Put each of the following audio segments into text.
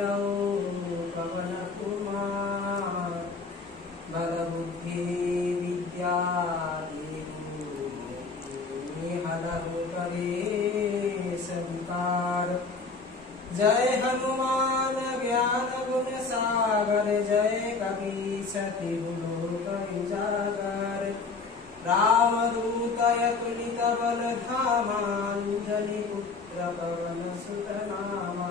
पवन कुमार बल बुद्धि विद्या हरहु कलेश विकार। जय हनुमान ज्ञान गुण सागर जय कपीस तिहु लोक उजागर। रामदूत अतुलित बल धामा अंजनी पुत्र पवन सुत नामा।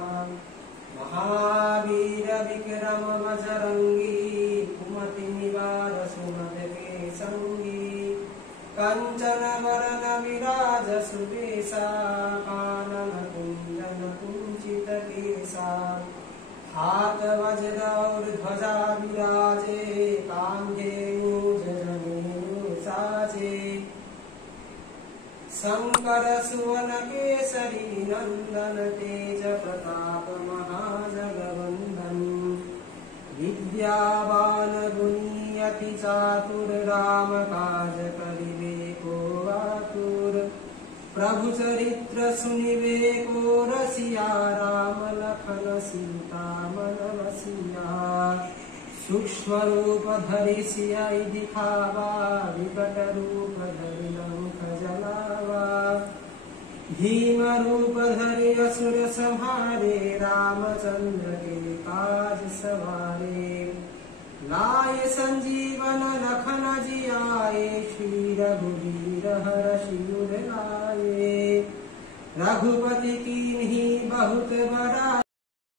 महावीर विक्रम बजरंगी कुमति निवार सुमति के संगी। कंचन वरन विराज सुबेसा कानन कुंडल कुंचित केसा। हाथ वज्र और ध्वजा विराजे कांधे मूंज जनेऊ साजे। शंकर सुवन केसरी नंदन तेज प्रताप महाजगवंदन। विद्यावान गुणी अति चातुर राम काज करिबे को आतुर। प्रभु चरित्र सुनिबे को रसिया राम लखन सीता मन बसिया। सूक्ष्म रूप धरि सियाई दिखावा विकट रूप धरि लंक जलावा। भीम रूप धरि असुर संहारे रामचंद्र के काज सवारे। लाए संजीवन लखन जियाए श्री रघुवीर हरषि उर लाए। रघुपति कीन्ही बहुत बड़ा